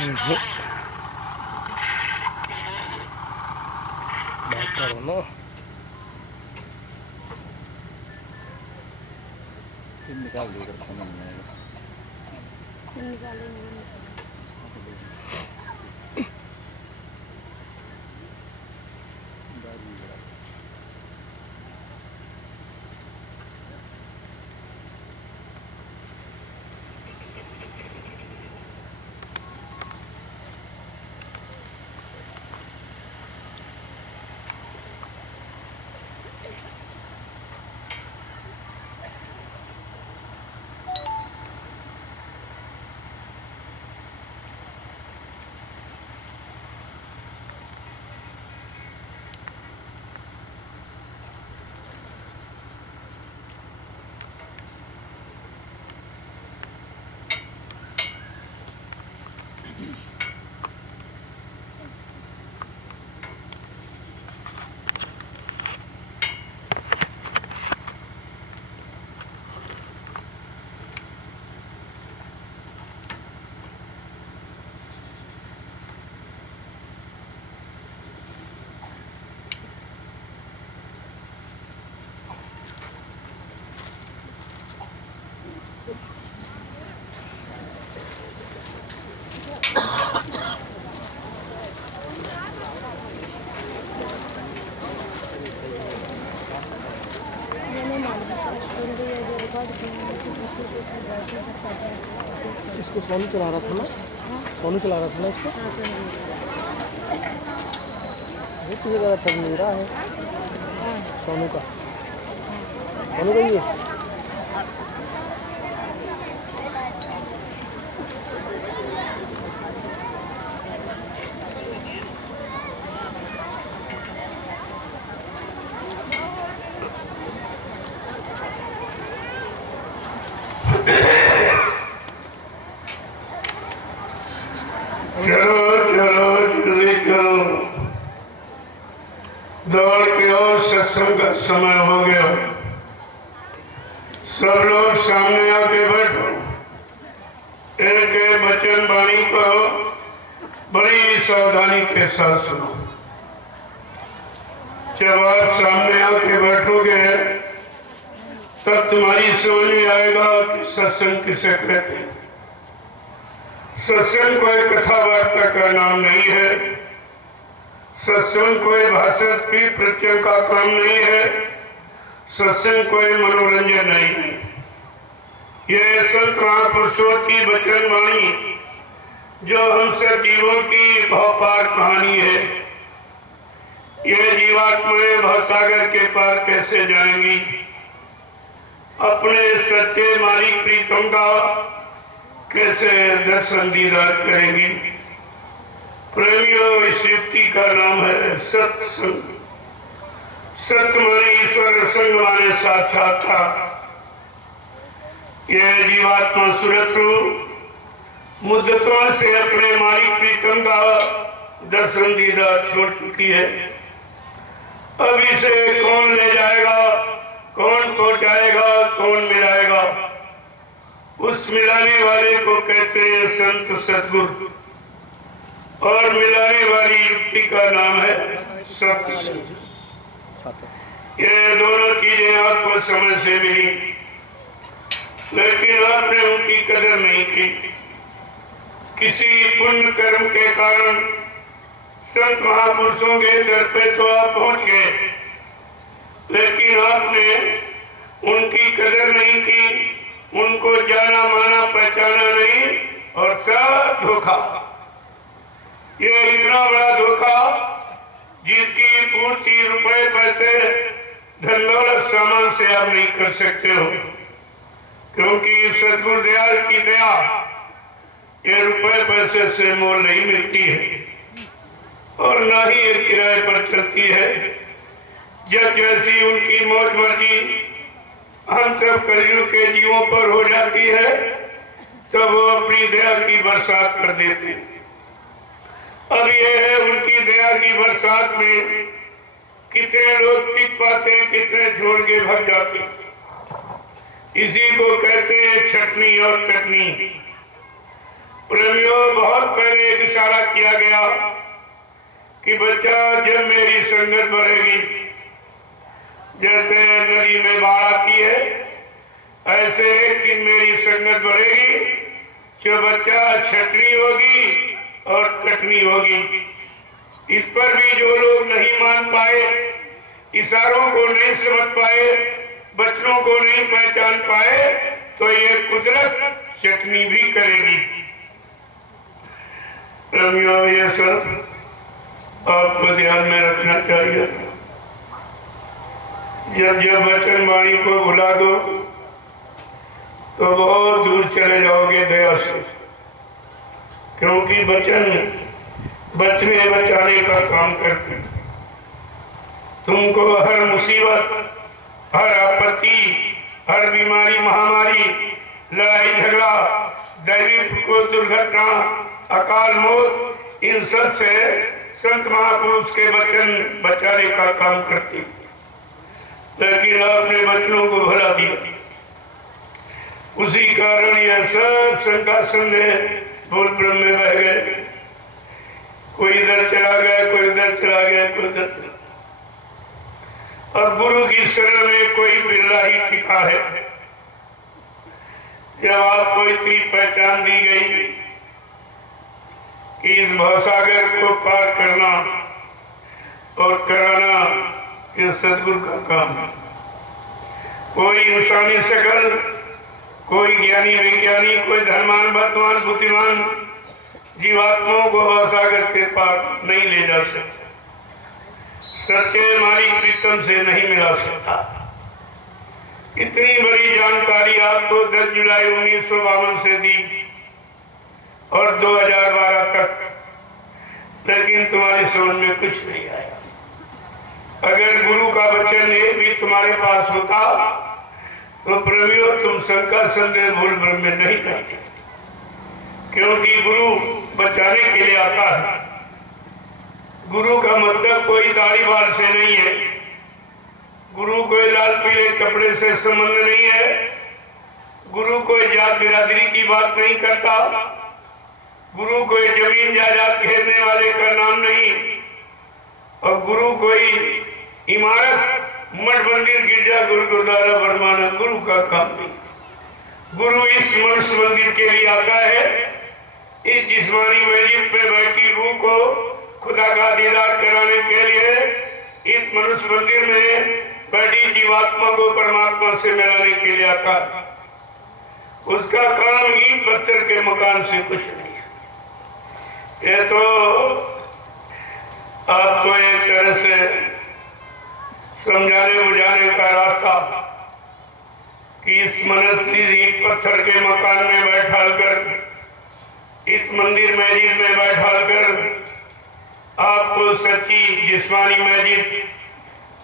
बात करो ना। सिम निकाल दो इधर समझ में आएगा। सिम निकालेंगे नहीं इसको सोनू चला रहा था ना। सोनू चला रहा था ना इसको। हाँ ये तुझे ज़्यादा थक नहीं रहा है सोनू का। सोनू का ये चलो चलो जल्दी करो, दौड़ के और सत्संग का समय हो गया। सब लोग सामने आके बैठो। इनके वचन वाणी को बड़ी सावधानी के साथ सुनो। जब आप सामने आके बैठोगे तब तुम्हारी समझ में आएगा कि सत्संग किसे कहते हैं। सत्संग कोई कथा वार्ता का नाम नहीं है। सत्संग कोई भाषण की प्रत्यय का काम नहीं है। सत्संग कोई मनोरंजन नहीं है। ये संत महापुरुषों की वचन वाणी जो हम सब जीवों की भवपार कहानी है। ये जीवात्माएं भवसागर के पार कैसे जाएंगी, अपने सच्चे मालिक प्रीतम का कैसे दर्शन दीदार करेंगी। प्रेमियों, इस युक्ति का नाम है सत्संग। सत्य माने ईश्वर, संग माने साक्षात्कार। यह जीवात्मा सुरतु मुद्दतों से अपने मालिक प्रीतम का दर्शन दीदार छोड़ चुकी है। अब इसे कौन ले जाएगा, कौन पहुंचाएगा, कौन मिलाएगा? उस मिलाने वाले को कहते हैं संत सद्गुरु, और मिलाने वाली युक्ति का नाम है सत्संग। ये दोनों चीजें आपको समझ से मिली, लेकिन आपने उनकी कदर नहीं की। किसी पुण्य कर्म के कारण संत महापुरुषों के दर पे तो आप पहुंच गए, लेकिन आपने उनकी कदर नहीं की, उनको जाना माना पहचाना नहीं, और सब धोखा। ये इतना बड़ा धोखा जिसकी पूर्ति रुपए पैसे धन दौलत सामान से आप नहीं कर सकते हो, क्योंकि सद्गुरु दयाल की दया ये रुपए पैसे से मोल नहीं मिलती है, और ना ही ये किराए पर चलती है। जब जैसी उनकी मौज मर्जी हम सब कलयुग के जीवों पर हो जाती है, तब वो अपनी दया की बरसात कर देते। अब ये है उनकी दया की बरसात में कितने लोग टिक पाते, कितने छोड़ के भाग जाते। इसी को कहते हैं छटनी और कटनी। प्रेमियों, बहुत पहले एक इशारा किया गया कि बच्चा जब मेरी संगत बढ़ेगी, जैसे नदी में बाढ़ आती है, ऐसे एक दिन मेरी संगत बढ़ेगी जो बच्चा छटनी होगी और कटनी होगी। इस पर भी जो लोग नहीं मान पाए, इशारों को नहीं समझ पाए, वचनों को नहीं पहचान पाए, तो ये कुदरत चटनी भी करेगी। प्रेमियों, ये सब आपको ध्यान में रखना चाहिए। जब जब वचन वाणी को भुला दो तो बहुत दूर चले जाओगे दया से, क्योंकि वचन बचने बचाने का काम करते। तुमको हर मुसीबत, हर आपत्ति, हर बीमारी, महामारी, लड़ाई झगड़ा, दैविक को दुर्घटना, अकाल मौत, इन सब से संत महापुरुष के वचन बचाने का काम करते। लेकिन आपने वचनों को भुला दिया, उसी कारण यह सब शंका संदेह भूल भ्रम में बह गए। कोई इधर चला गया, कोई इधर चला गया, कोई इधर चला, और गुरु की शरण में कोई बिरला ही टिका है। जब आपको इतनी पहचान दी गई कि इस भवसागर को पार करना और कराना ये सदगुरु का काम है। कोई इंसानी शकल, कोई ज्ञानी विज्ञानी, कोई धर्मान भक्तवान बुद्धिमान जीवात्माओं को भवसागर के पार नहीं ले जा सकता, सच्चे मालिक प्रीतम से नहीं मिला सकता। इतनी बड़ी जानकारी आपको 10 जुलाई 1952 से दी और 2012 तक, लेकिन तुम्हारी समझ में कुछ नहीं आया। अगर गुरु का वचन ये भी तुम्हारे पास होता तो प्रेमियों, तुम शंका संदेह भूल भ्रम में नहीं रहते, क्योंकि गुरु बचाने के लिए आता है। गुरु का मतलब कोई दाढ़ी बाल से नहीं है, गुरु कोई लाल पीले कपड़े से संबंध नहीं है, गुरु कोई जात बिरादरी की बात नहीं करता, गुरु कोई जमीन जायदाद घेरने वाले का नाम नहीं, और गुरु कोई इमारत, मठ मंदिर, गिरजा गुरुद्वारा बनवाना गुरु का काम नहीं। गुरु इस मनुष्य मंदिर के लिए आता है, इस जिस्मानी मस्जिद में बैठी रूह को खुदा का दीदार कराने के लिए, इस मनुष्य मंदिर में बैठी जीवात्मा को परमात्मा से मिलाने के लिए आता है। उसका काम ईंट पत्थर के मकान से कुछ नहीं है। ये तो आपको एक तरह से समझाने बुझाने का रास्ता कि इस मनुष्य ईंट पत्थर के मकान में बैठा कर, इस मंदिर मस्जिद में बैठा कर आपको सच्ची जिस्मानी मस्जिद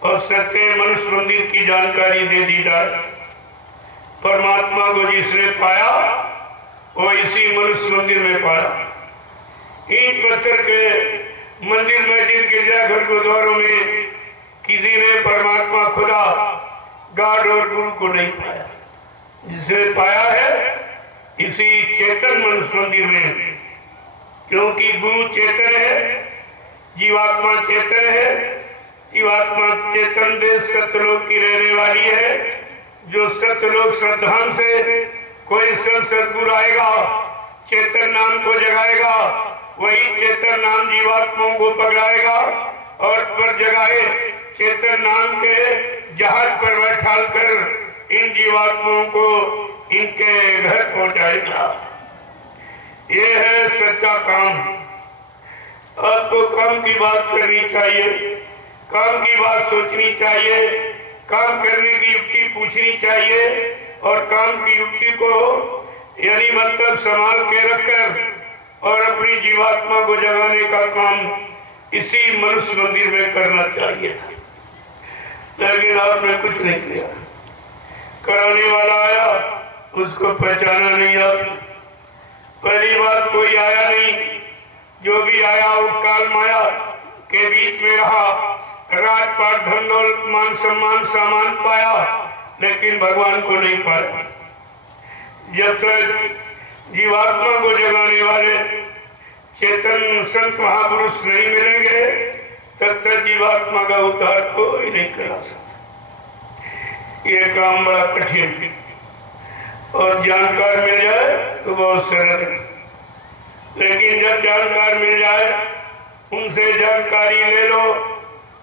और सच्चे मनुष्य मंदिर की जानकारी दे दी जाए। परमात्मा को जिसने पाया वो इसी मनुष्य मंदिर में पाया। ईंट पत्थर के मंदिर मस्जिद गिरजाघर गुरुद्वारों में किसी ने परमात्मा खुदा गॉड और गुरु को नहीं पाया। जिसने पाया है इसी चेतन मनुष्य मंदिर में, क्योंकि गुरु चेतन है, जीवात्मा चेतन है। जीवात्मा चेतन देश सत्यलोक की रहने वाली है। जो सत्यलोक श्रद्धान से कोई सदगुरु आएगा, चेतन नाम को जगाएगा, वही चेतन नाम जीवात्माओं को पकड़ाएगा और पर जगाए चेतन नाम के जहाज पर बैठाल कर इन जीवात्माओं को इनके घर पहुंचाएगा। ये है सच्चा काम। आपको काम की बात करनी चाहिए, काम की बात सोचनी चाहिए, काम करने की युक्ति पूछनी चाहिए, और काम की युक्ति को यानी मतलब संभाल के रखकर और अपनी जीवात्मा को जगाने का काम इसी मनुष्य मंदिर में करना चाहिए था। लेकिन आपने कुछ नहीं किया। कराने वाला आया, उसको पहचाना नहीं। आप पहली बात, कोई आया नहीं, जो भी आया वो काल माया के बीच में रहा, राजपाट धन दौलत मान सम्मान सामान पाया, लेकिन भगवान को नहीं पाया। जब तक जीवात्मा को जगाने वाले चेतन संत महापुरुष नहीं मिलेंगे तब तक जीवात्मा का उद्धार कोई नहीं करा सकता। ये काम बड़ा कठिन है और जानकार मिल जाए तो बहुत सरल है, लेकिन जब जानकार मिल जाए उनसे जानकारी ले लो,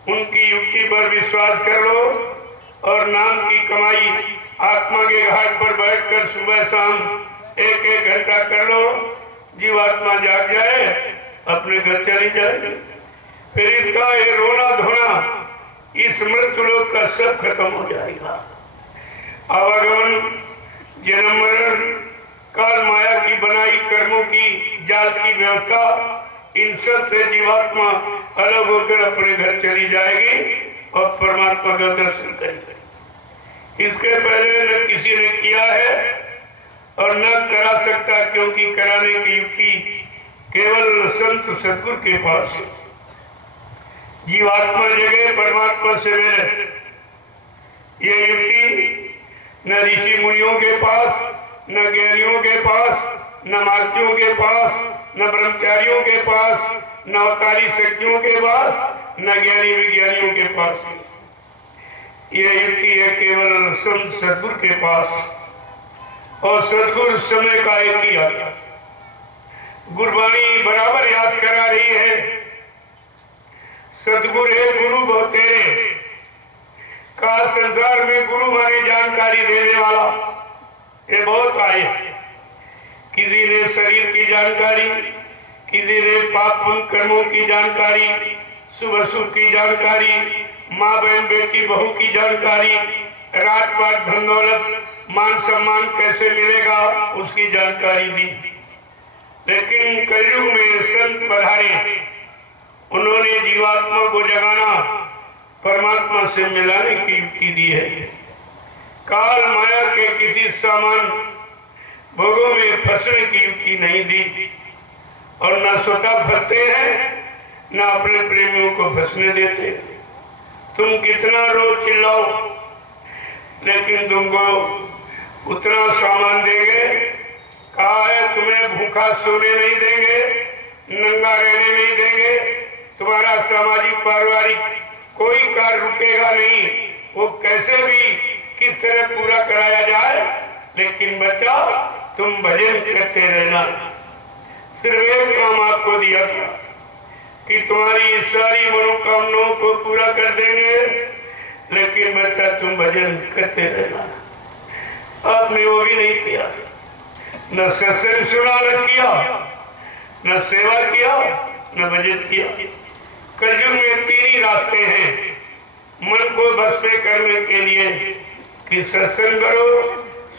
उनकी युक्ति पर विश्वास कर लो और नाम की कमाई आत्मा के घाट पर बैठकर सुबह शाम एक एक घंटा कर लो, जीवात्मा जाग जाए, अपने घर चली जाए। फिर इसका ये रोना धोना इस मृत्यु लोक का सब खत्म हो जाएगा। आवागमन, जन्म मरण, काल माया की बनाई कर्मों की जाल की व्यवस्था, इन सब से जीवात्मा अलग होकर अपने घर चली जाएगी और परमात्मा का दर्शन करेगी। इसके पहले न किसी ने किया है और न करा सकता, क्योंकि कराने की युक्ति केवल संत सद्गुरु के पास है। जीवात्मा जगह परमात्मा से मिले, ये युक्ति न ऋषि मुनियों के पास, न ज्ञानियों के पास, न मार्तियों के पास, न ब्रह्मचारियों के पास, न अवतारी शक्तियों के पास, न ज्ञानी विज्ञानियों के पास। ये युक्ति है केवल संत सद्गुरु के पास, और सद्गुरु समय का एक ही आता। गुरबाणी बराबर याद करा रही है, सतगुरु है गुरु बहुत तेरे का। संसार में गुरु माने जानकारी देने वाला, ये बहुत आए। किसी ने शरीर की जानकारी, किसी ने पाप पुण्य कर्मों की जानकारी, शुभ अशुभ की जानकारी, माँ बहन बेटी बहू की जानकारी, राजपाट धन दौलत मान सम्मान कैसे मिलेगा उसकी जानकारी दी। लेकिन कलयुग में संत पधारे, उन्होंने जीवात्मा को जगाना, परमात्मा से मिलाने की युक्ति दी है। काल माया के किसी सामान भोगों में फंसने की युक्ति नहीं दी, और न स्वतः फंसते हैं न अपने प्रेमियों को फंसने देते। तुम कितना रोज चिल्लाओ, लेकिन तुमको उतना सामान देंगे। कहा है तुम्हें भूखा सोने नहीं देंगे, नंगा रहने नहीं देंगे, तुम्हारा सामाजिक पारिवारिक कोई कार्य रुकेगा नहीं, वो कैसे भी किस तरह पूरा कराया जाए, लेकिन बच्चा तुम भजन करते रहना। सिर्फ एक काम आपको दिया था कि तुम्हारी सारी मनोकामनाओं को पूरा कर देंगे, लेकिन बच्चा तुम भजन करते रहना। आपने वो भी नहीं किया, न सत्संग सुना, न किया, न सेवा किया, न भजन किया। कलयुग में तीन ही रास्ते हैं मन को बस में करने के लिए, कि सत्संग करो,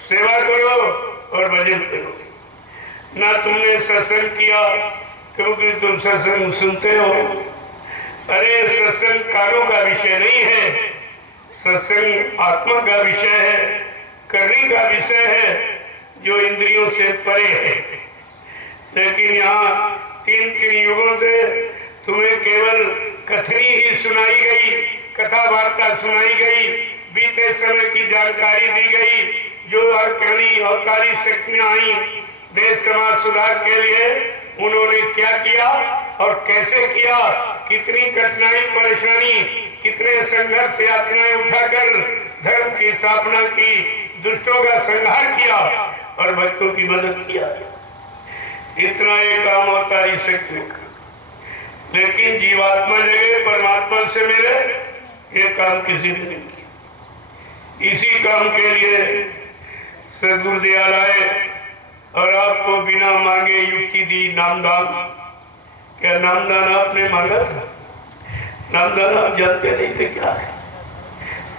सेवा करो और भजन करो। ना तुमने सत्संग किया क्योंकि तुम सत्संग सुनते हो। अरे सत्संग कानों का विषय नहीं है, सत्संग आत्मा का विषय है, करने का विषय है, जो इंद्रियों से परे है। लेकिन यहाँ तीन युगों से तुम्हें केवल कथनी ही सुनाई गई, कथा वार्ता सुनाई गई, बीते समय की जानकारी दी गई, जो अग्रणी अवतारी शक्तियां आई देश समाज सुधार के लिए, उन्होंने क्या किया और कैसे किया, कितनी कठिनाई परेशानी, कितने संघर्ष यातनाएं उठाकर धर्म की स्थापना की, दुष्टों का संहार किया और भक्तों की मदद किया। इतना एक काम अवतारी शक्ति का। लेकिन जीवात्मा जगह परमात्मा से मिले, ये काम किसी ने नहीं किया। इसी काम के लिए सद्गुरु दयाल आए और आपको बिना मांगे युक्ति दी, नामदान। क्या नामदान आपने मांगा था? नामदान आप जानते नहीं थे क्या है?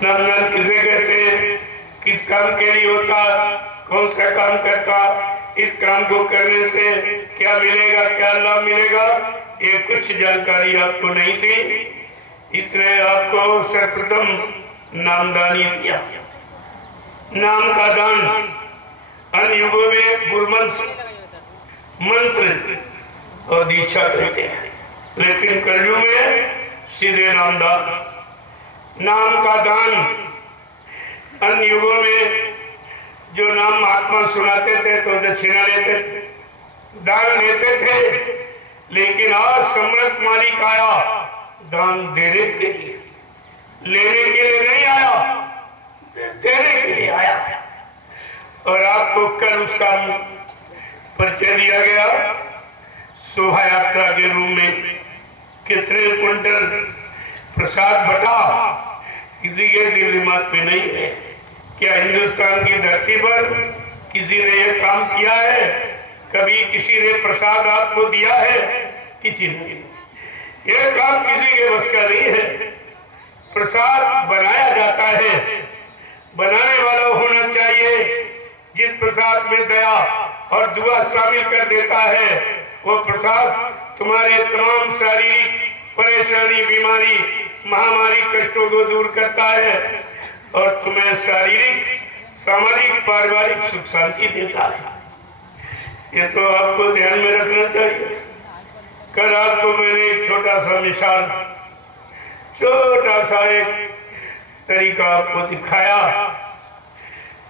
नामदान किसे कहते हैं, किस काम के लिए होता, कौन सा काम करता, इस काम को करने से क्या मिलेगा, क्या लाभ मिलेगा, ये कुछ जानकारी आपको नहीं थी। इसने आपको सर्वप्रथम नामदानी दिया। नाम का दान अन्य युगों में गुरुमंत्र, मंत्र और दीक्षा कहते हैं, लेकिन कलयुग में सीधे नामदान। नाम का दान अन्य युगों में जो नाम महात्मा सुनाते थे तो दक्षिणा लेते थे, दान लेते थे, लेकिन आज सम्राट मालिक आया दान देने के लिए, लेने के लिए नहीं आया, देने के लिए आया। और आपको कल उसका परिचय दिया गया शोभा यात्रा के रूप में। कितने कुंटल प्रसाद बटा किसी के दिमाग में नहीं है। क्या हिंदुस्तान की धरती पर किसी ने यह काम किया है? कभी किसी ने प्रसाद आपको दिया है? किसी ने। यह काम किसी के बस का नहीं है। प्रसाद बनाया जाता है, बनाने वाला होना चाहिए। जिस प्रसाद में दया और दुआ शामिल कर देता है, वो प्रसाद तुम्हारे तमाम शारीरिक परेशानी, बीमारी, महामारी, कष्टों को दूर करता है और तुम्हें शारीरिक, सामाजिक, पारिवारिक सुख शांति देता है। ये तो आपको ध्यान में रखना चाहिए। कल आपको मैंने एक छोटा सा मिसाल, छोटा सा एक तरीका आपको दिखाया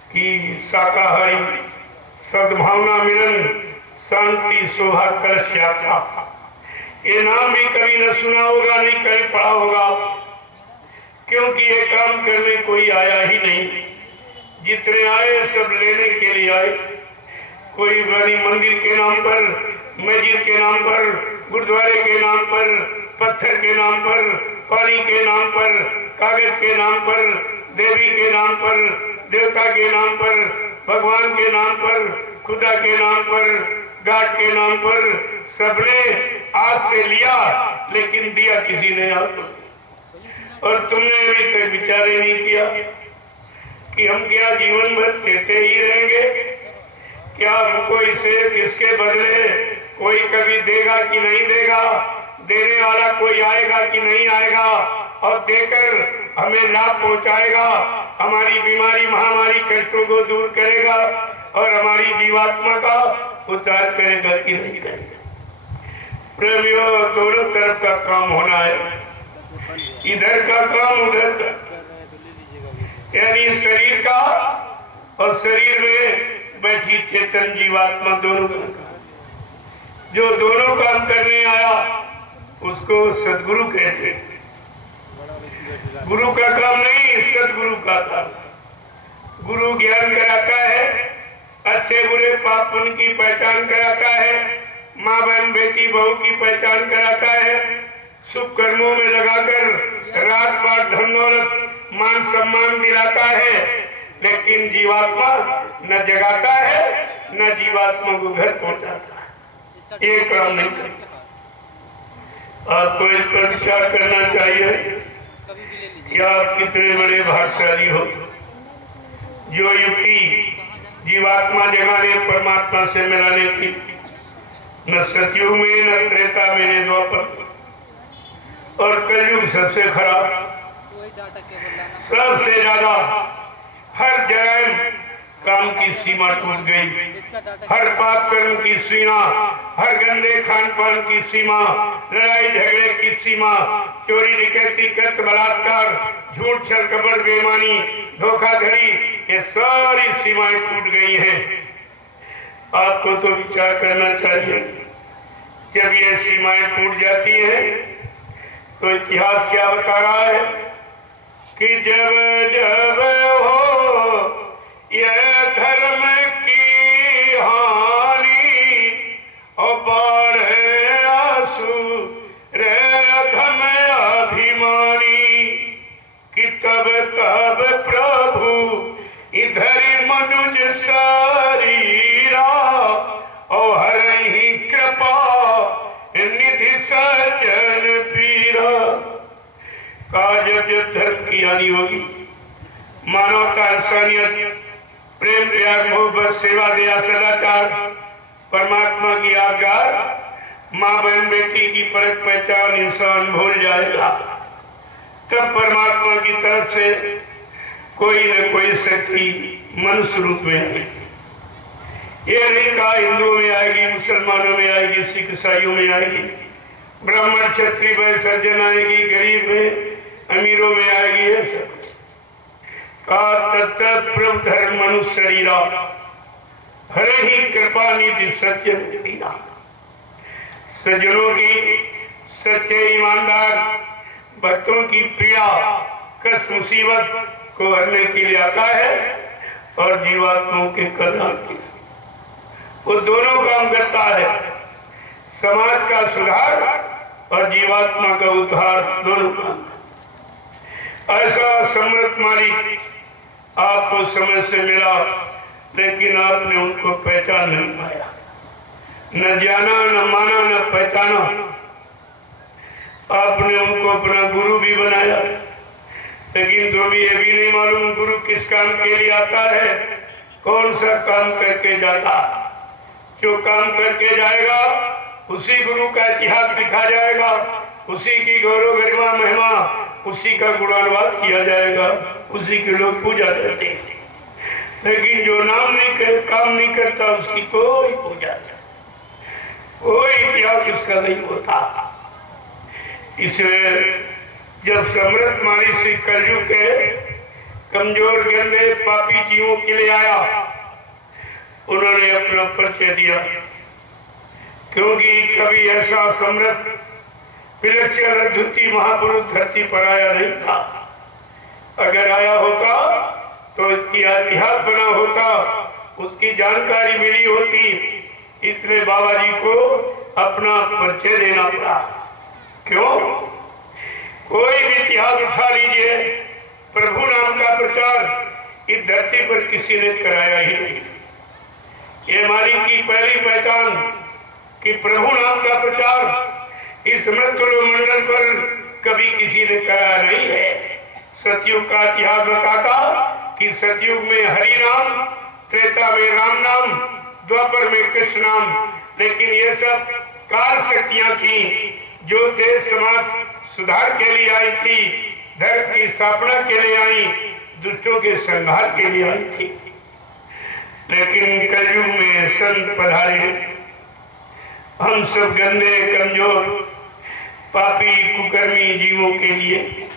कि शाकाहारी सद्भावना मिलन शांति शोभा कलश यात्रा, ये नाम भी कभी न सुना होगा, नहीं कहीं पढ़ा होगा, क्योंकि ये काम करने कोई आया ही नहीं। जितने आए सब लेने के लिए आए। कोई बड़ी मंदिर के नाम पर, मस्जिद के नाम पर, गुरुद्वारे के नाम पर, पत्थर के नाम पर, पानी के नाम पर, कागज के नाम पर, देवी के नाम पर, देवता के नाम पर, भगवान के नाम पर, खुदा के नाम पर, गाड के नाम पर, सबने आज से लिया, लेकिन दिया किसी ने आपको। और तुमने अभी तक विचार ही नहीं किया कि हम क्या जीवन भर देते ही रहेंगे? क्या हमको इसे किसके बदले कोई कभी देगा कि नहीं देगा? देने वाला कोई आएगा कि नहीं आएगा और देकर हमें लाभ पहुंचाएगा, हमारी बीमारी, महामारी, कष्टों को दूर करेगा और हमारी जीवात्मा का उद्धार करेगा कि नहीं करेगा? प्रेमियों, दोनों तरफ का काम होना है। इधर का काम उधर का, यानी शरीर का और शरीर में बैठी चेतन जीवात्मा दोनों का। जो दोनों काम करने आया उसको सदगुरु कहते हैं। गुरु का काम नहीं, सदगुरु का काम। गुरु ज्ञान कराता है, अच्छे बुरे पाप पुण्य की पहचान कराता है, माँ बहन बेटी बहू की पहचान कराता है, शुभ कर्मों में लगाकर रात बात धन दौलत मान सम्मान दिलाता है, लेकिन जीवात्मा न जगाता है न जीवात्मा को घर पहुंचाता है। ये काम नहीं करता। आपको इस पर विचार करना चाहिए कि आप कितने बड़े भाग्यशाली हो। जो युक्ति जीवात्मा जगाने परमात्मा से मिलाने की न सतयुग में, न त्रेता में, न द्वापर और कलयुग सबसे खराब, सबसे ज्यादा। हर जराइम काम की सीमा टूट गई, हर पाप कर्म की सीमा, हर गंदे खान पान की सीमा, लड़ाई झगड़े की सीमा, चोरी डकैती कत्ल बलात्कार, झूठ छल कपट बेईमानी धोखाधड़ी, ये सारी सीमाएं टूट गई हैं। आपको तो विचार करना चाहिए। जब ये सीमाएं टूट जाती हैं तो इतिहास क्या बता रहा है कि जब जब हो यह धर्म की हानि और बाढ़े आंसू रे अधम अभिमानी कि तब तब प्रभु इधर मनुज शरीरा और हरहि कृपा निधि सज्जन पीरा। काज धर्म की हानि होगी, मानवता, इंसानियत, प्रेम, त्याग, मोहब्बत, सेवा, दया, सदाचार, परमात्मा की आज्ञा, माँ बहन बेटी की परख पहचान इंसान भूल जाएगा। तब परमात्मा की तरफ से कोई न कोई शक्ति मनुष्य रूप में आएगी। ये नहीं कहा हिंदुओं में आएगी, मुसलमानों में आएगी, सिख ईसाइयों में आएगी, ब्राह्मण क्षत्रिय वैश्य सज्जन आएगी, गरीब में, अमीरों में आएगी, है सब। का तत्व प्रभु धर्म मनु शरीरा हरे ही कृपा निधि सज्जन दीना। सज्जनों की सच्चे ईमानदार भक्तों की पीड़ा कष्ट मुसीबत को हरने के लिए आता है और जीवात्माओं के कल्याण के लिए वो दोनों काम करता है, समाज का सुधार और जीवात्मा का उद्धार दोनों काम। ऐसा समर्थ मालिक आपको समय से मिला, लेकिन आपने उनको पहचान नहीं पाया, न जाना न माना न पहचाना। आपने उनको अपना गुरु भी बनाया, लेकिन तो भी ये भी नहीं मालूम गुरु किस काम के लिए आता है, कौन सा काम करके जाता। जो काम करके जाएगा उसी गुरु का इतिहास लिखा जाएगा, उसी की गौरव गरिमा महिमा, उसी का गुणानुवाद किया जाएगा, उसी के लोग पूजा करते हैं। लेकिन जो काम नहीं करता उसकी कोई पूजा नहीं, कोई इतिहास उसका नहीं होता। इसलिए जब समृद्ध मानी से कलयुग के कमजोर गंदे पापी जीवों के लिए आया, उन्होंने अपना परिचय दिया, क्योंकि कभी ऐसा समृद्ध विलक्षण अद्वितीय महापुरुष धरती पर आया नहीं था। अगर आया होता तो इसकी इतिहास बना होता, उसकी जानकारी मिली होती। इसलिए बाबा जी को अपना परिचय देना पड़ा। क्यों? कोई भी इतिहास उठा लीजिए, प्रभु नाम का प्रचार इस धरती पर किसी ने कराया ही नहीं। ये मालिक की पहली पहचान कि प्रभु नाम का प्रचार इस मृत्यु मंडल पर कभी किसी ने कराया नहीं है। सतयुग का इतिहास बताता कि सतयुग में हरि नाम, त्रेता में राम नाम, द्वापर में कृष्ण नाम। लेकिन ये सब काल शक्तियां थी जो देश समाज सुधार के लिए आई थी, धर्म की स्थापना के लिए आई, दुष्टों के संहार के लिए आई थी। लेकिन कलयुग में संत पधारे, हम सब गंदे कमजोर पापी कुकर्मी जीवों के लिए,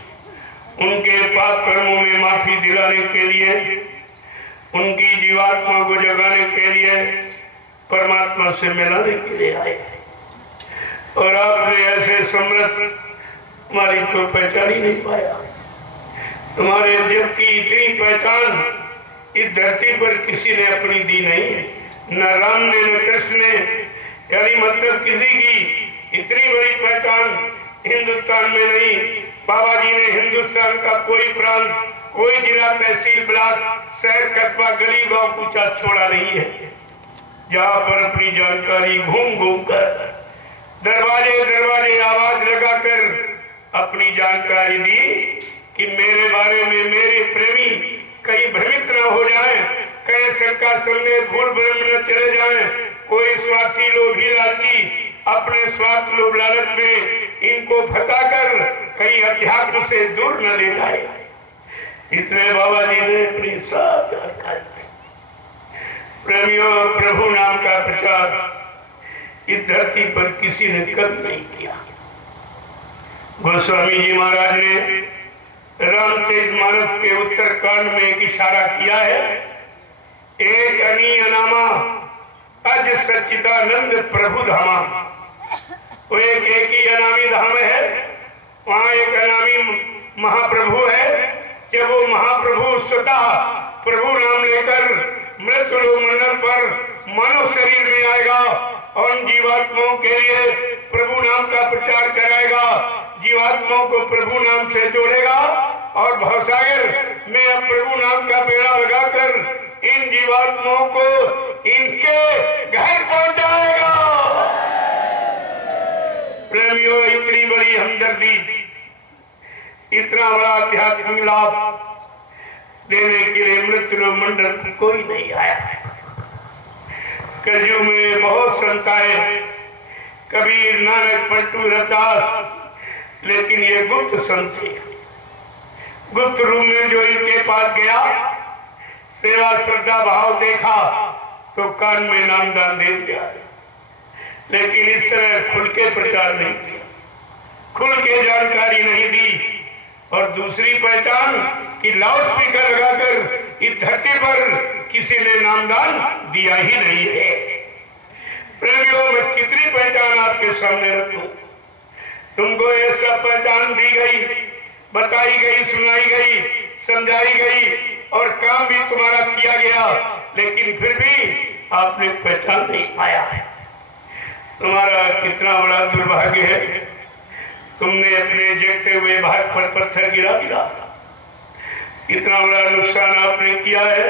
उनके पाप कर्मों में माफी दिलाने के लिए, उनकी जीवात्मा को जगाने के लिए, परमात्मा से मिलाने के लिए आए। और आपने ऐसे समृद्ध मालिक को पहचान ही नहीं पाया। तुम्हारे जब की इतनी पहचान इस धरती पर किसी ने अपनी दी नहीं है, न राम ने न कृष्ण ने। यानी मतलब किसी की इतनी बड़ी पहचान हिंदुस्तान में नहीं। बाबा जी ने हिंदुस्तान का कोई प्रांत, कोई जिला, तहसील, ब्लॉक, शहर, कस्बा, गली गांव पूछा छोड़ा नहीं है, जहाँ पर अपनी जानकारी घूम घूम कर दरवाजे दरवाजे आवाज लगाकर अपनी जानकारी दी कि मेरे बारे में मेरे प्रेमी कहीं भ्रमित न हो जाए, कहीं सबका संदेह भूल भ्रम न चले जाए, कोई स्वार्थी लोभी लालची अपने स्वार्थ लोभ लालच में इनको फंसाकर कहीं अध्यात्म से दूर न ले जाए। इसलिए बाबा जी ने अपनी सब जानकारी प्रेमियों प्रभु नाम का प्रचार इस धरती पर किसी ने कभी नहीं किया। गोस्वामी जी महाराज ने रामचरितमानस के उत्तरकांड में एक इशारा किया है। एक अनीय नामा अज सच्चिदानंद प्रभु धामा। वो एक ही अनामी धाम है, वहाँ एक अनामी महाप्रभु है। जब वो महाप्रभु स्वतः प्रभु नाम लेकर मृत्यु मंडल पर मानव शरीर में आएगा और जीवात्माओं के लिए प्रभु नाम का प्रचार कराएगा, जीवात्माओं को प्रभु नाम से जोड़ेगा और भवसागर में अब प्रभु नाम का बेड़ा लगाकर इन जीवात्माओं को इनके घर पहुंचाएगा। प्रेमियों, इतनी बड़ी हमदर्दी, इतना बड़ा आध्यात्मिक लाभ देने के लिए मृत्यु मंडल कोई नहीं आया है। कलयुग में बहुत संत आए, कबीर, नानक, पलटू, रविदास, लेकिन ये गुप्त संत थे। गुप्त रूप में जो इनके पास गया, सेवा श्रद्धा भाव देखा तो कान में नामदान दे दिया, लेकिन इस तरह खुल के प्रचार नहीं किया, खुल के जानकारी नहीं दी। और दूसरी पहचान कि लाउड स्पीकर लगाकर इस धरती पर किसी ने नामदान दिया ही नहीं है। प्रेमियों, मैं कितनी पहचान आपके सामने रखूं? तुमको ये सब पहचान दी गई, बताई गई, सुनाई गई, समझाई गई और काम भी तुम्हारा किया गया, लेकिन फिर भी आपने पहचान नहीं पाया है। तुम्हारा कितना बड़ा दुर्भाग्य है, तुमने अपने जगते हुए भाग पर पत्थर गिरा दिया। कितना बड़ा नुकसान आपने किया है।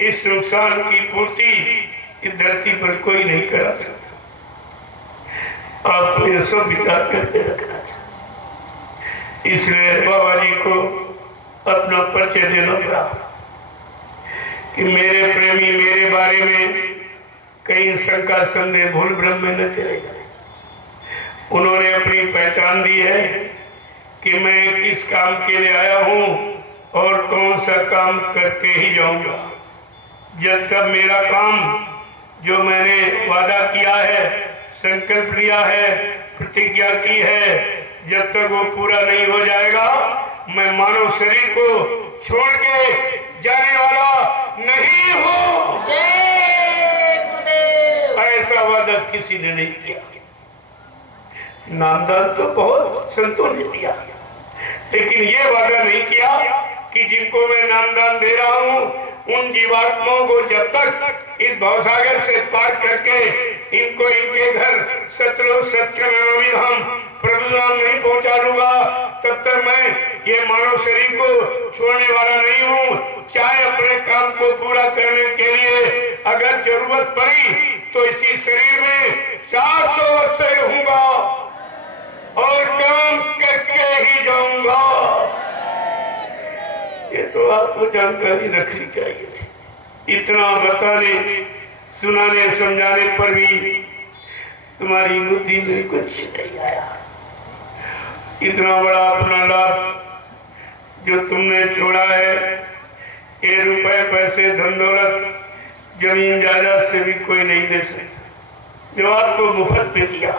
इस नुकसान की पूर्ति इस धरती पर कोई नहीं करा सकता। आपको यह सब विचार करके रखना चाहिए। इसलिए बाबा जी को अपना परिचय देना पड़ा कि मेरे प्रेमी मेरे बारे में कई शंका संदेह भूल भ्रम में न चले जाए। उन्होंने अपनी पहचान दी है कि मैं किस काम के लिए आया हूं और कौन सा काम करके ही जाऊंगा। जब तक मेरा काम जो मैंने वादा किया है, संकल्प लिया है, प्रतिज्ञा की है, जब तक वो पूरा नहीं हो जाएगा, मैं मानव शरीर को छोड़ के जाने वाला नहीं हूं। ऐसा वादा किसी ने नहीं किया। नामदान तो बहुत संतों ने दिया, लेकिन ये वादा नहीं किया कि जिनको मैं नामदान दे रहा हूं उन जीवात्माओं को जब तक इस भवसागर से पार करके इनको इनके घर सतलोक सत्यनारायण धाम प्रभुधाम नहीं पहुंचा दूंगा, तब तक मैं ये मानव शरीर को छोड़ने वाला नहीं हूँ। चाहे अपने काम को पूरा करने के लिए अगर जरूरत पड़ी तो इसी शरीर में 400 वर्ष रहूंगा और काम करके ही जाऊंगा। ये तो आपको जानकारी रखनी चाहिए थी। इतना बताने, सुनाने, समझाने पर भी तुम्हारी बुद्धि में कुछ नहीं आया। इतना बड़ा अपना लाभ जो तुमने छोड़ा है, ये रुपए पैसे धन दौलत जमीन जायदाद से भी कोई नहीं दे सकता, जो आपको मुफ्त में दिया।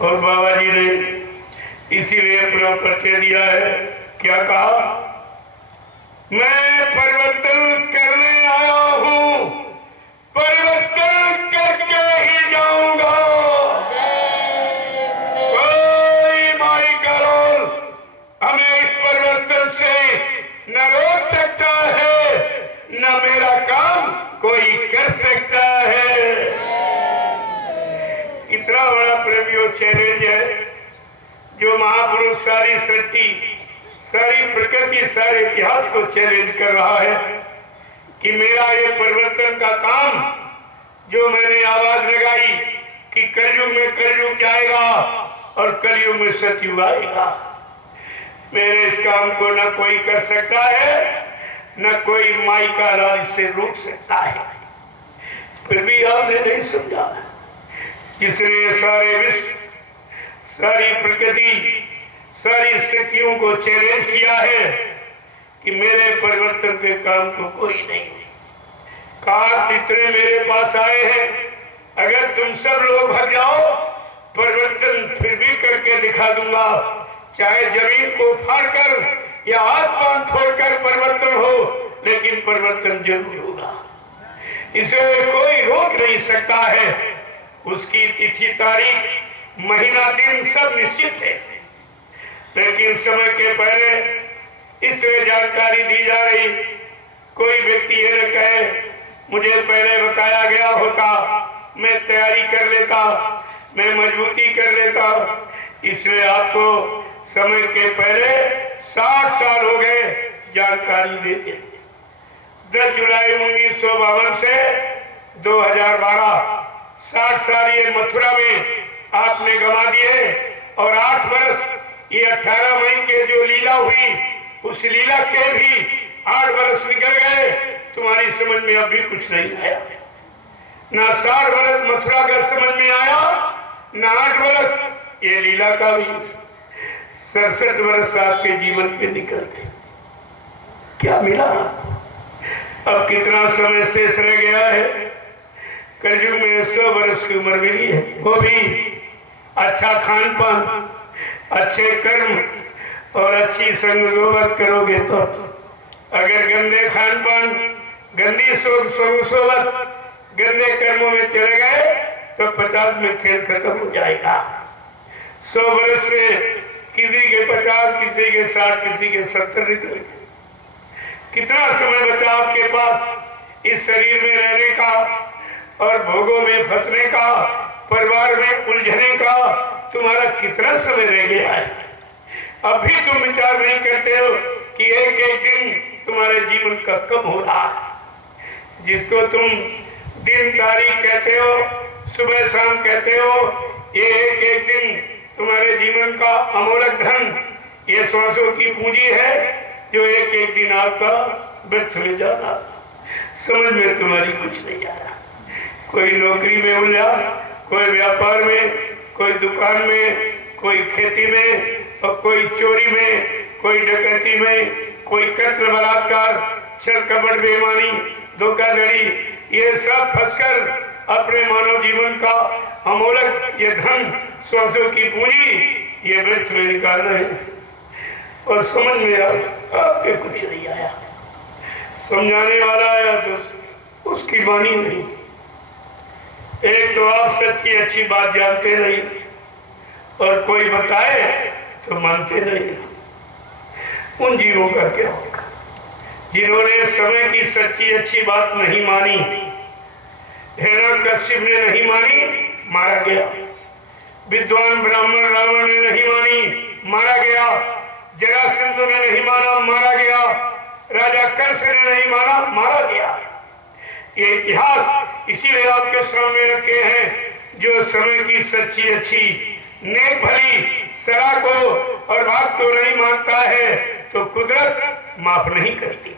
और बाबा जी ने इसीलिए अपना परिचय दिया है। क्या कहा? मैं परिवर्तन करने आया हूं, परिवर्तन करके ही जाऊंगा। कोई माई का रोल हमें इस परिवर्तन से न रोक सकता है, न मेरा काम कोई कर सकता है। इतना बड़ा प्रेमियों चैलेंज है जो महापुरुष सारी सृष्टि, सारी प्रकृति, सारे इतिहास को चैलेंज कर रहा है कि मेरा ये परिवर्तन का काम जो मैंने आवाज लगाई कि कलयुग में कलयुग जाएगा और कलयुग में सतयुग आएगा, मेरे इस काम को न कोई कर सकता है, न कोई माई का राज से रोक सकता है। फिर भी आपने नहीं समझा। इसलिए सारे विश्व, सारी प्रकृति, सारी शक्तियों को चैलेंज किया है कि मेरे परिवर्तन के काम को कोई नहीं। कहा चित्रे मेरे पास आए हैं, अगर तुम सब लोग भाग जाओ परिवर्तन फिर भी करके दिखा दूंगा। चाहे जमीन को फाड़ कर या आसमान फोड़कर परिवर्तन हो, लेकिन परिवर्तन जरूर होगा। इसे कोई रोक नहीं सकता है। उसकी तिथि, तारीख, महीना, दिन सब निश्चित है, लेकिन समय के पहले इसमें जानकारी दी जा रही। कोई व्यक्ति ये न कहे मुझे पहले बताया गया होता, मैं तैयारी कर लेता, मैं मजबूती कर लेता। इसलिए आपको समय के पहले 60 साल हो गए जानकारी देते। 10 जुलाई 1952 से 2012 60 साल ये मथुरा में आपने गंवा दिए और 8 वर्ष ये 18 मई के जो लीला हुई उस लीला के भी 8 वर्ष निकल गए। तुम्हारी समझ में अभी कुछ नहीं आया। ना 60 वर्ष मथुरा का समझ में आया, ना 8 वर्ष ये लीला का भी। 67 वर्ष आपके जीवन पे निकल गए। क्या मिला? अब कितना समय शेष रह गया है? कलयुग में 100 वर्ष की उम्र मिली है, वो भी अच्छा खान पान, अच्छे कर्म, और अच्छी संग सोबत करोगे तो। अगर गंदे खान पान, गंदी सोबत, गंदे कर्मों में चले गए तो 50 में खेल खत्म हो जाएगा। 100 वर्ष में किसी के 50, किसी के 60, किसी के 70 निकले। कितना समय बचा आपके पास इस शरीर में रहने का और भोगों में फंसने का, परिवार में उलझने का? तुम्हारा कितना समय रह गया है? अभी तुम विचार नहीं करते हो कि एक एक दिन तुम्हारे जीवन का कब हो रहा है। जिसको तुम दिन तारीख कहते हो, सुबह शाम कहते हो, ये एक एक दिन तुम्हारे जीवन का अमूल्य धन, ये सांसों की पूंजी है जो एक एक दिन आपका व्यर्थ में जा रहा। समझ में तुम्हारी कुछ नहीं आ रहा। कोई नौकरी में उलझा, कोई व्यापार में, कोई दुकान में, कोई खेती में, और कोई चोरी में, कोई डकैती में, कोई कत्ल बलात्कार, छल कपट बेईमानी, धोखाधड़ी, ये सब फंसकर अपने मानव जीवन का अमूल्य ये धन, सांसों की पूंजी, ये व्यर्थ में निकाल रहे हैं। और समझ में आपके कुछ नहीं आया। समझाने वाला आया तो उसकी वाणी नहीं। एक तो आप सच्ची अच्छी बात जानते नहीं, और कोई बताए तो मानते नहीं। उन जीवों का क्या होगा जिन्होंने समय की सच्ची अच्छी बात नहीं मानी? हिरण्यकश्यप ने नहीं मानी, मारा गया। विद्वान ब्राह्मण रावण ने नहीं मानी, मारा गया। जरासंध ने नहीं माना, मारा गया। राजा कंस ने नहीं माना, मारा गया। ये इतिहास इसीलिए आपके सामने रखे हैं। जो समय की सच्ची अच्छी नेक भली सरा को और बात को नहीं मानता है तो कुदरत माफ नहीं करती।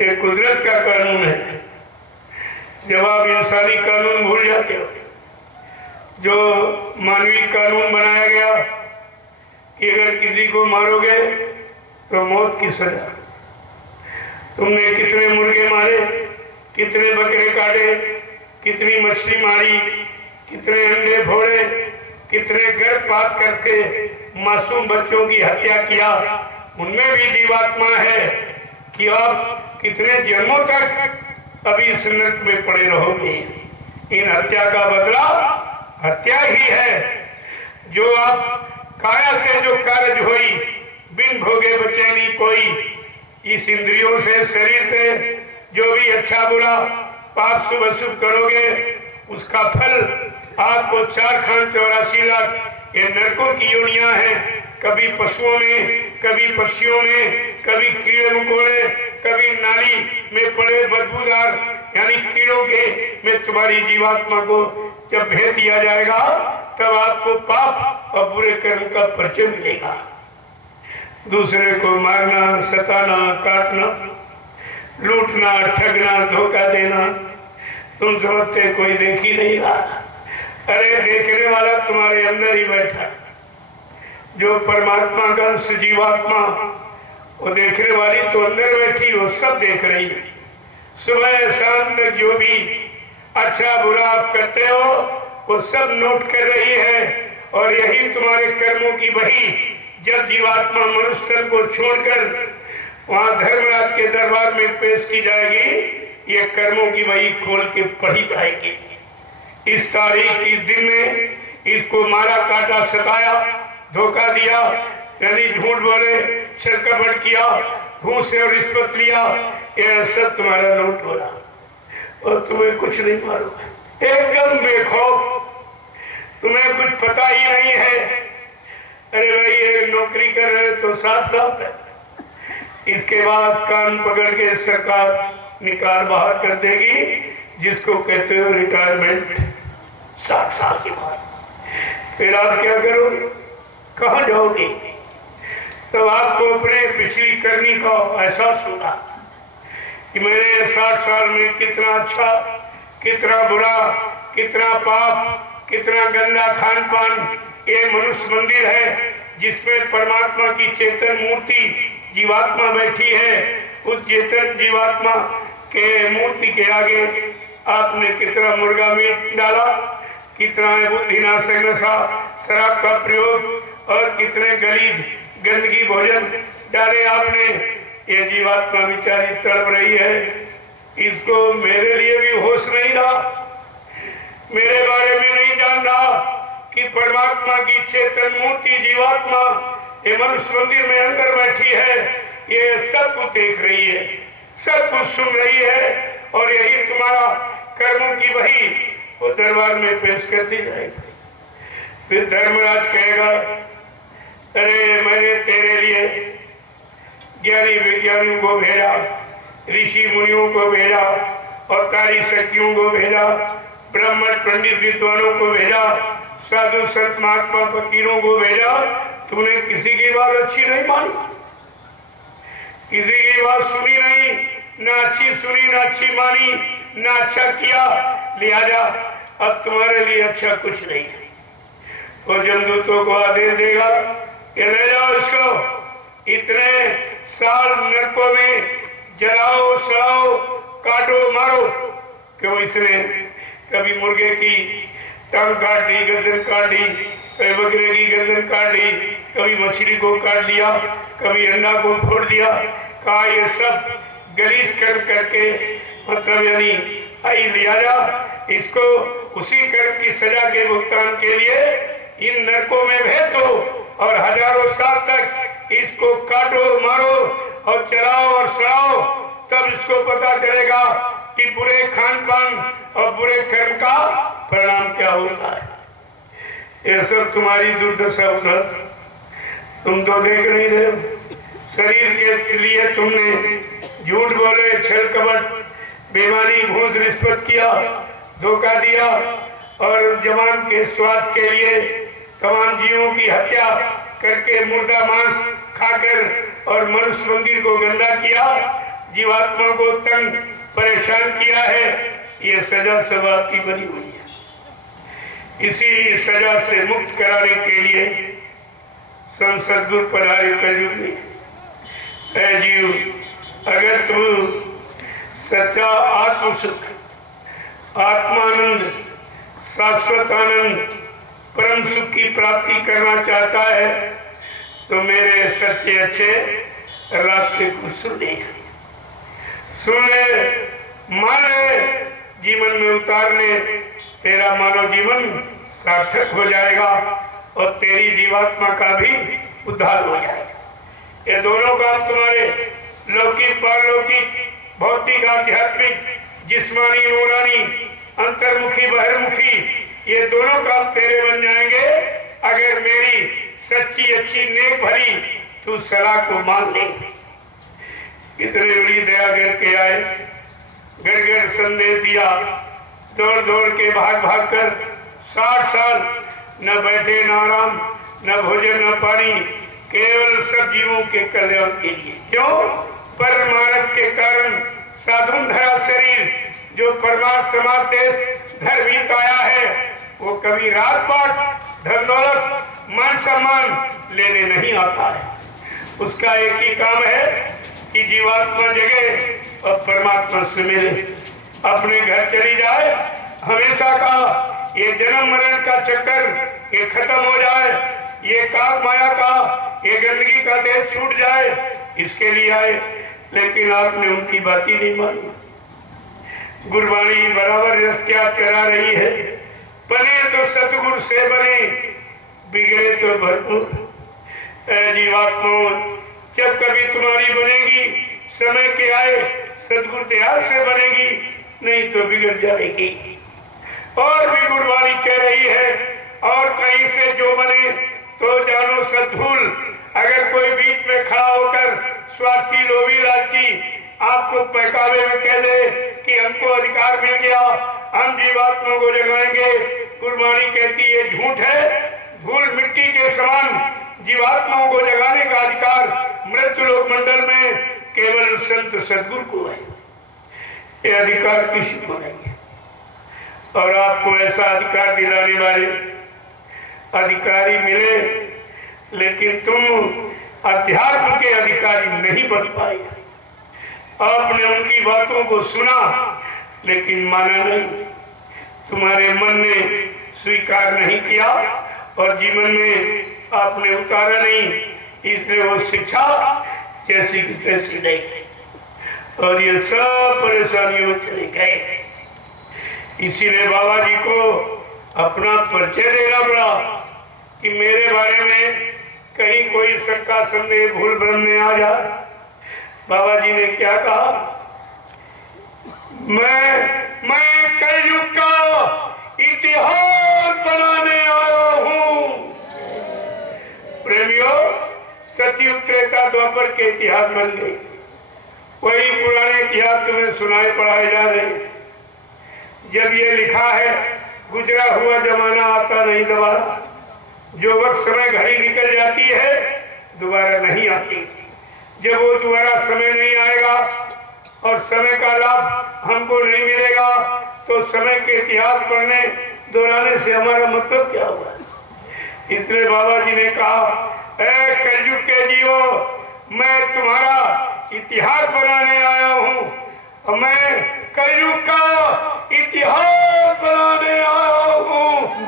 ये कुदरत का कानून है। जब आप इंसानी कानून भूल जाते हो, जो मानवीय कानून बनाया गया कि अगर किसी को मारोगे तो मौत की सजा। तुमने कितने मुर्गे मारे, कितने बकरे काटे, कितनी मछली मारी, कितने अंडे फोड़े, कितने गर्भपात करके मासूम बच्चों की हत्या किया। उनमें भी जीवात्मा है कि आप कितने जन्मों तक अभी इस नरक में पड़े रहोगे। इन हत्या का बदला हत्या ही है। जो आप काया से जो कार्य हुई, बिन भोगे बचैनी कोई। इस इंद्रियों से शरीर पे जो भी अच्छा बुरा पाप शुभ अशुभ करोगे, उसका फल आपको 4 खान 84 लाख ये नरकों की योनियां हैं। कभी पशुओं में, कभी पक्षियों में, कभी कीड़े मकोड़े, कभी नाली में पड़े बदबूदार यानी कीड़ों के में तुम्हारी जीवात्मा को जब भेज दिया जाएगा, तब आपको पाप और बुरे कर्म का परिचय मिलेगा। दूसरे को मारना, सताना, काटना, लूटना, ठगना, धोखा देना, तुम समझते कोई देख ही नहीं रहा। अरे देखने वाला तुम्हारे अंदर ही बैठा। जो परमात्मा का अंश जीवात्मा, वो देखने वाली तो अंदर बैठी, वो सब देख रही है। सुबह शाम तक जो भी अच्छा बुरा आप करते हो वो सब नोट कर रही है। और यही तुम्हारे कर्मों की वही जब जीवात्मा मनुष्य को छोड़कर वहां धर्मराज के दरबार में पेश की जाएगी, ये कर्मों की वही खोल के पढ़ी जाएगी। इस तारीख, इस दिन में इसको मारा, काटा, सताया, धोखा दिया, यानी झूठ बोले, छल कपट किया, घूस से और रिश्वत लिया, यह सब तुम्हारा नोट हो रहा और तुम्हें कुछ नहीं मालूम। एकदम बेखौफ, तुम्हें कुछ पता ही नहीं है। अरे भाई ये नौकरी कर रहे तो 7 साल तक, इसके बाद कान पकड़ के सरकार निकाल बाहर कर देगी, जिसको कहते हो रिटायरमेंट। 60 साल के बाद फिर आप क्या करोगे, कहाँ जाओगे? तो आपको अपने पिछली करनी का एहसास होगा कि मैंने 60 साल में कितना अच्छा, कितना बुरा, कितना पाप, कितना गंदा खान पान। ये मनुष्य मंदिर है जिसमें परमात्मा की चेतन मूर्ति जीवात्मा बैठी है। उस चेतन जीवात्मा के मूर्ति के आगे आपने कितना मुर्गा मीट डाला, कितना बुद्धिनाशक नशा, शराब का प्रयोग और कितने गंदगी भोजन डाले आपने, ये जीवात्मा बेचारी तड़प रही है, इसको मेरे लिए भी होश नहीं रहा, मेरे बारे में नहीं जान रहा कि परमात्मा की चेतन मूर्ति जीवात्मा ये मनुष्य मंदिर में अंदर बैठी है, ये सब कुछ देख रही है, सब कुछ सुन रही है, और यही तुम्हारा कर्मों की वही वो दरबार में पेश करती जाएगी। फिर धर्मराज कहेगा, अरे मैंने तेरे लिए ज्ञानी विज्ञानियों को भेजा, ऋषि मुनियों को भेजा, अवतारी शक्तियों को भेजा, ब्राह्मण पंडित विद्वानों को भेजा, साधु संत महात्मा फकीरों को भेजा, तूने किसी की बात अच्छी नहीं मानी, किसी की बात सुनी नहीं, ना अच्छी सुनी ना अच्छी मानी, ना अच्छा किया, लिहाजा अब तुम्हारे लिए अच्छा कुछ नहीं है। और जमदूतों को आदेश देगा कि ले जाओ इसको, इतने साल नरकों में जलाओ, सड़ाओ, काटो, मारो। क्यों इसने कभी मुर्गे की टांग काट दी, गर्दन काट दी, कभी बकरे की गर्दन काट दी, कभी मछली को काट दिया, कभी अंडा को फोड़ दिया। कहा ये सब गलीज कर्म करके, मतलब यानी आई लिहाजा इसको उसी कर्म की सजा के भुगतान के लिए इन नरकों में भेज दो, और हजारों साल तक इसको काटो, मारो और चलाओ और सड़ाओ, तब इसको पता चलेगा कि बुरे खान पान और बुरे कर्म का परिणाम क्या होता है। ये सब तुम्हारी दुर्दशा उधर, तुम तो देख नहीं रहे। शरीर के लिए तुमने झूठ बोले, छल कपट, बेईमानी, घूस रिश्वत किया, धोखा दिया, और जवान के स्वाद के लिए तमाम जीवों की हत्या करके मुर्दा मांस खाकर और मनुष्य मंदिर को गंदा किया, जीवात्मा को तंग परेशान किया है। ये सजा सब आपकी बनी हुई है। इसी सजा से मुक्त कराने के लिए संत सद्गुरु पधारे कलयुग में। ऐ जीव, अगर तू सच्चा आत्म सुख, आत्मानंद, शाश्वत आनंद, परम सुख की प्राप्ति करना चाहता है तो मेरे सच्चे अच्छे रास्ते को सुन ले, मान ले, जीवन में उतारने, तेरा मानव जीवन सार्थक हो जाएगा और तेरी जीवात्मा का भी उद्धार हो जाएगा। ये दोनों काम तुम्हारे लौकिक, पारलौकिक, भौतिक, आध्यात्मिक, जिस्मानी, नूरानी, अंतर्मुखी, बहिर्मुखी, ये दोनों काम तेरे बन जाएंगे अगर मेरी सच्ची अच्छी नेक भरी तू सलाह को मान ले। कितने बड़ी दया करके आए, घर घर संदेश दिया, दौड़ दौड़ के भाग भाग कर 60 साल न बैठे, न आराम, न भोजन, न पानी, केवल सब जीवों के कल्याण के लिए। क्यों? परमार्थ के कारण साधुन धरा शरीर जो परमार्थ समाज देश घर बीत आया है, वो कभी रात पाट, धन दौलत, मान सम्मान लेने नहीं आता है। उसका एक ही काम है कि जीवात्मा जगे और परमात्मा से मिले, अपने घर चली जाए, हमेशा का ये जन्म मरण का चक्कर ये खत्म हो जाए, ये काल माया का, ये गंदगी का देश छूट जाए, इसके लिए आए। लेकिन आपने उनकी बात ही नहीं मानी। गुरबाणी बराबर रस्त्याग करा रही है, बने तो सतगुरु से बने, बिगड़े तो भरपूर। जीवात्मा जब कभी तुम्हारी बनेगी, समय के आए सतगुरु दयाल से बनेगी, नहीं तो बिगड़ जाएगी। और भी गुरबाणी कह रही है, और कहीं से जो बने तो जानो सतधूल। अगर कोई बीच में खड़ा होकर स्वार्थी, लोभी, लालची आपको बहकावे में कह दे कि हमको अधिकार मिल गया, हम जीवात्मा को जगाएंगे, गुरबाणी कहती है झूठ है। धूल मिट्टी के समान जीवात्माओं को जगाने का अधिकार मृत्यु लोक मंडल में केवल संत सद्गुरु को है। ये अधिकार किसी को नहीं है, और आपको ऐसा अधिकार दिलाने वाले अधिकारी मिले, लेकिन तुम अध्यात्म के अधिकारी नहीं बन पाए। आपने उनकी बातों को सुना लेकिन माना नहीं, तुम्हारे मन ने स्वीकार नहीं किया और जीवन में आपने उतारा नहीं। इसने वो शिक्षा जैसी की तैसी नहीं, और ये सब परेशानियों में चले गए। इसीलिए बाबा जी को अपना परिचय देना पड़ा कि मेरे बारे में कहीं कोई शंका संदेह भूल भ्रम में आ जाए। बाबा जी ने क्या कहा, मैं कलयुग का इतिहास बनाने आया हूं। प्रेमियों, सतयुग त्रेता द्वापर के इतिहास बन गए। वही पुराने इतिहास तुम्हें सुनाए पढ़ाए जा रहे हैं। जब ये लिखा है गुजरा हुआ जमाना आता नहीं दोबारा, जो वक्त समय घड़ी निकल जाती है दोबारा नहीं आती। जब वो दोबारा समय नहीं आएगा और समय का लाभ हमको नहीं मिलेगा तो समय के इतिहास पढ़ने दोहराने से हमारा मतलब क्या हुआ। इसलिए बाबा जी ने कहा, ऐ कलयुग के जीवो, मैं तुम्हारा इतिहास बनाने आया हूँ और मैं कलयुग का इतिहास बनाने आया हूँ।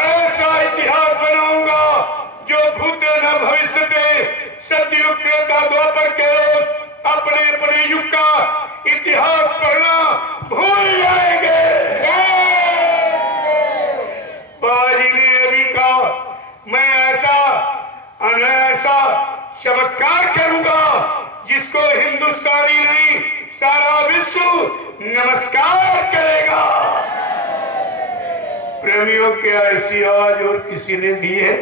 ऐसा इतिहास बनाऊंगा जो भूते न भविष्यते, सतयुग त्रेता द्वापर के लोग अपने अपने युग का इतिहास पढ़ना भूल जाएंगे। बाबा जी ने ये भी कहा, मैं ऐसा चमत्कार करूंगा जिसको हिंदुस्तानी नहीं सारा विश्व नमस्कार करेगा। प्रेमियों, क्या ऐसी आवाज और किसी ने दी है?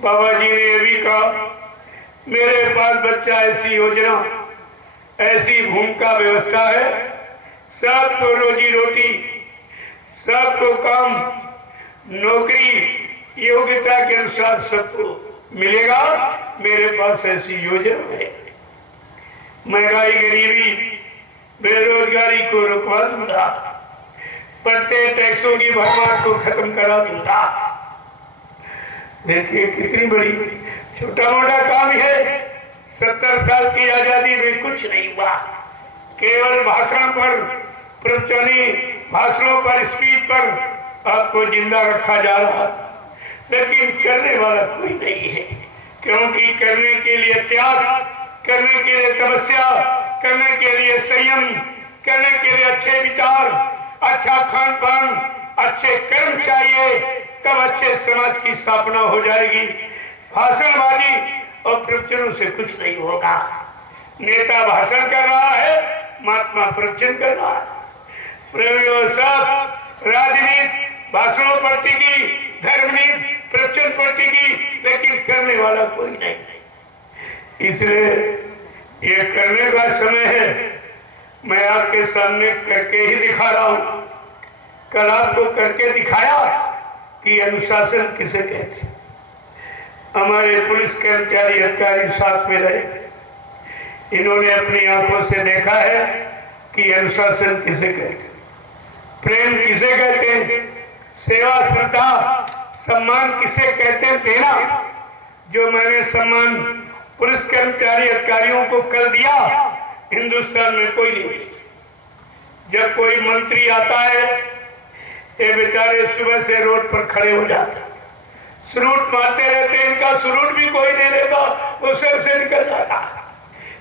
बाबा जी ने ये भी कहा, मेरे पास बच्चा ऐसी योजना, ऐसी भूमिका व्यवस्था है, सबको रोजी रोटी, सबको काम, नौकरी योग्यता के अनुसार सबको मिलेगा। मेरे पास ऐसी योजना है। महंगाई, गरीबी, बेरोजगारी को रुकवा दूंगा, बढ़ते टैक्सों की भरमार को खत्म करा दूंगा। देखिए कितनी बड़ी छोटा मोटा काम है। 70 साल की आजादी में कुछ नहीं हुआ, केवल भाषण पर, प्रवचनी भाषणों पर, स्पीच पर आपको जिंदा रखा जा रहा, लेकिन करने वाला कोई नहीं है। क्योंकि करने के लिए त्याग, करने के लिए तपस्या, करने के लिए संयम, करने के लिए अच्छे विचार, अच्छा खान पान, अच्छे कर्म चाहिए, तब अच्छे समाज की स्थापना हो जाएगी। भाषणबाजी और प्रवचनों से कुछ नहीं होगा। नेता भाषण कर रहा है, महात्मा प्रवचन कर रहा है। प्रेमियों, सब राजनीति भाषणों पर टिकी, धर्मनीति प्रवचन पर टिकी, लेकिन करने वाला कोई नहीं। इसलिए ये करने का समय है। मैं आपके सामने करके ही दिखा रहा हूं। कल आपको करके दिखाया कि अनुशासन किसे कहते। हमारे पुलिस कर्मचारी अधिकारी साथ में रहे, इन्होंने अपनी आंखों से देखा है कि अनुशासन किसे कहते, प्रेम किसे कहते हैं, सेवा, श्रद्धा, सम्मान किसे कहते हैं देना। जो मैंने सम्मान पुलिस कर्मचारी अधिकारियों को कल दिया, हिंदुस्तान में कोई नहीं। जब कोई मंत्री आता है, ये बेचारे सुबह से रोड पर खड़े हो जाते, सलूट मारते रहते, इनका सलूट भी कोई नहीं देता, वो सर से निकल जाता।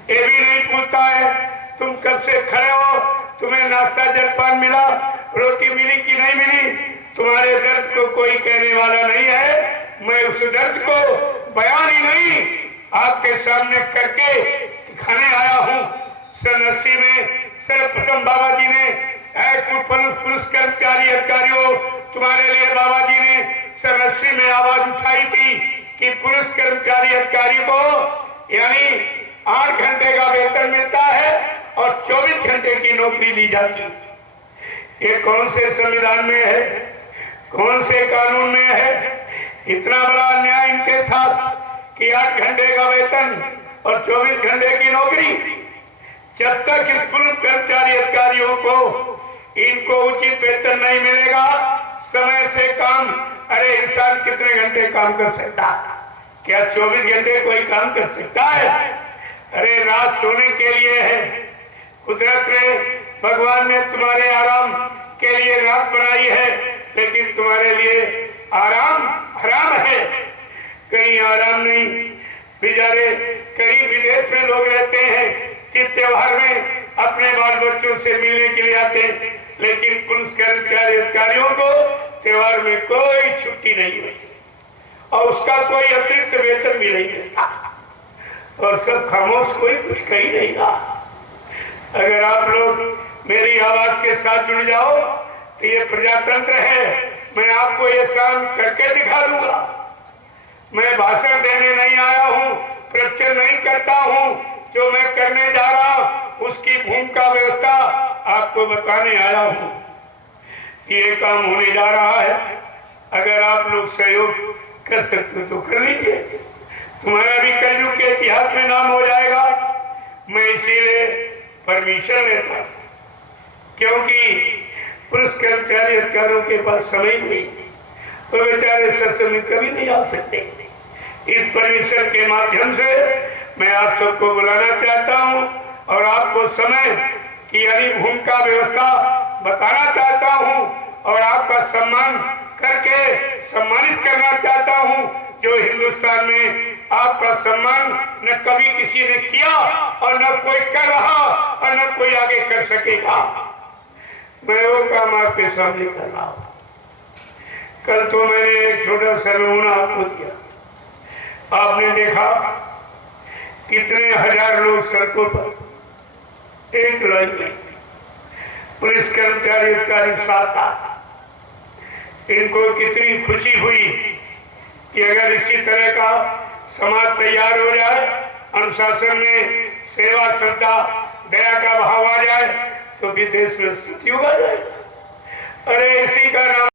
ये भी नहीं पूछता है तुम कब से खड़े हो, तुम्हें नाश्ता जलपान मिला, रोटी मिली कि नहीं मिली। तुम्हारे दर्द को कोई कहने वाला नहीं है। मैं उस दर्द को बयान ही नहीं आपके सामने करके दिखाने आया हूँ। सन 80 में सर्वप्रथम बाबा जी ने पुलिस कर्मचारी अधिकारियों, तुम्हारे लिए बाबा जी ने सन 80 में आवाज उठाई थी कि पुलिस कर्मचारी अधिकारी को यानी 8 घंटे का वेतन मिलता है और 24 घंटे की नौकरी ली जाती है। ये कौन से संविधान में है, कौन से कानून में है? इतना बड़ा अन्याय इनके साथ कि 8 घंटे का वेतन और 24 घंटे की नौकरी। जब तक इस पुलिस कर्मचारी अधिकारियों को इनको उचित वेतन नहीं मिलेगा, समय से काम, अरे इंसान कितने घंटे काम कर सकता? क्या 24 घंटे कोई काम कर सकता है? अरे रात सोने के लिए है। कुदरत ने, भगवान ने तुम्हारे आराम के लिए रात बनाई है, लेकिन तुम्हारे लिए आराम हराम है। कहीं आराम नहीं। बेचारे कई विदेश में लोग रहते हैं कि त्योहार में अपने बाल बच्चों से मिलने के लिए आते हैं, लेकिन पुलिस कर्मचारी अधिकारियों को त्योहार में कोई छुट्टी नहीं होती और उसका कोई अतिरिक्त वेतन भी नहीं मिलता और सब खामोश, कोई कुछ कही नहीं रहा। अगर आप लोग मेरी आवाज के साथ जुड़ जाओ तो ये प्रजातंत्र है। मैं आपको ये शाम करके दिखा दूंगा। मैं भाषण देने नहीं आया हूँ, प्रवचन नहीं करता हूँ। जो मैं करने जा रहा हूँ उसकी भूमिका व्यवस्था आपको बताने आया हूँ। ये काम होने जा रहा है। अगर आप लोग सहयोग कर सकते तो कर लीजिए, तुम्हारा भी कलयुग के इतिहास में नाम हो जाएगा। मैं इसीलिए परमिशन लेता हूँ, क्योंकि पुलिस कर्मचारी अधिकारियों के पास समय नहीं, तो बेचारे सत्संग में कभी नहीं आ सकते। इस परमिशन के माध्यम से मैं आप सबको बुलाना चाहता हूँ और आपको समय की यानी भूमिका व्यवस्था बताना चाहता हूँ और आपका सम्मान करके सम्मानित करना चाहता हूँ। जो हिंदुस्तान में आपका सम्मान न कभी किसी ने किया और न कोई कर रहा और न कोई आगे कर सकेगा। मैं वो काम आपके सामने कर रहा हूँ। कल तो मैंने एक छोटा सा नमूना आपको दिया। आपने देखा कितने हजार लोग सड़कों पर एक लाइन में, पुलिस कर्मचारी अधिकारी साथ साथ। इनको कितनी खुशी हुई कि अगर इसी तरह का समाज तैयार हो जाए, अनुशासन में सेवा, श्रद्धा, दया का भाव आ जाए तो भी देश में स्थिति आ जाए। अरे इसी का नाम